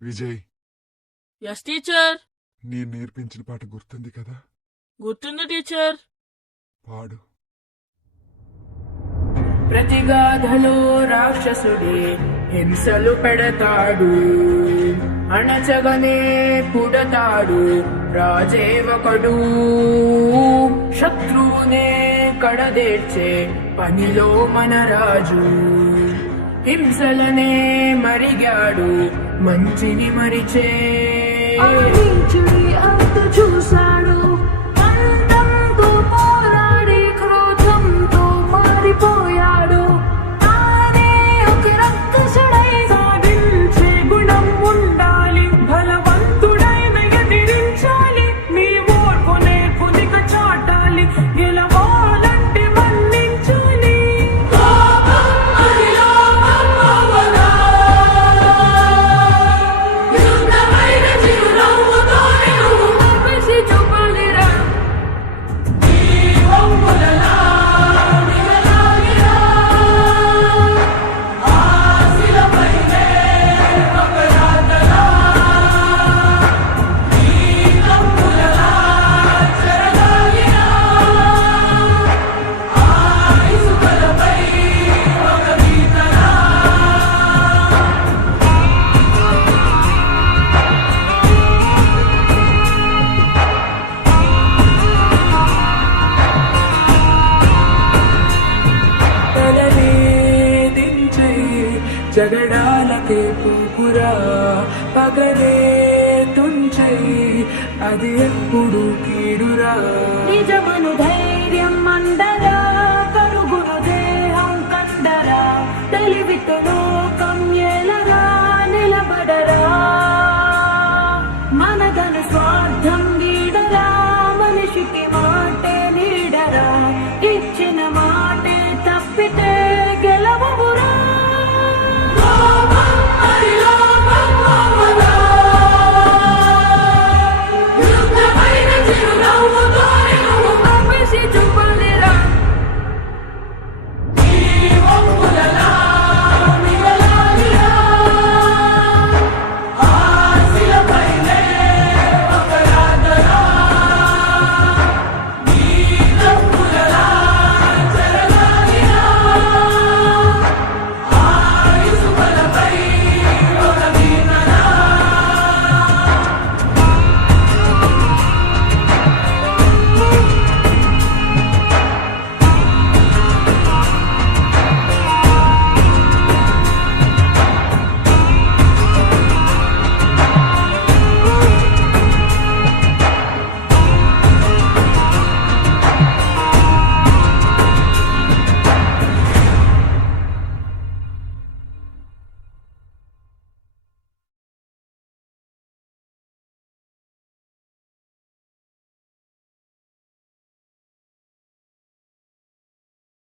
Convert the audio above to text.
Vijay, yes teacher. నేను నేర్పించిన పాట గుర్తుంది కదా? గుర్తుంది టీచర్. పాడు. ప్రతిగాధలో రాక్షసుడే హింసలు పెడతాడు, అణచగనే పుడతాడు రాజేవకడు. శత్రువునే కడదేర్చే పనిలో మన రాజు, హింసలనే మరిగాడు మంచిని మరిచే. చూశాడు అంతంతో పోరాడి క్రోధంతో మారిపోయాడు. తానే ఒక రక్కసుడై సాధించే గుణం ఉండాలి, బలవంతుడైన ఎదిరించాలి, నీ ఓర్పు నేర్పుదిక చాటాలి, గెలవాలంటే మన్నించాలి. జగడాలకే పూపురా పగలే తుంచై, అది ఎప్పుడు కీడురా. నిజమను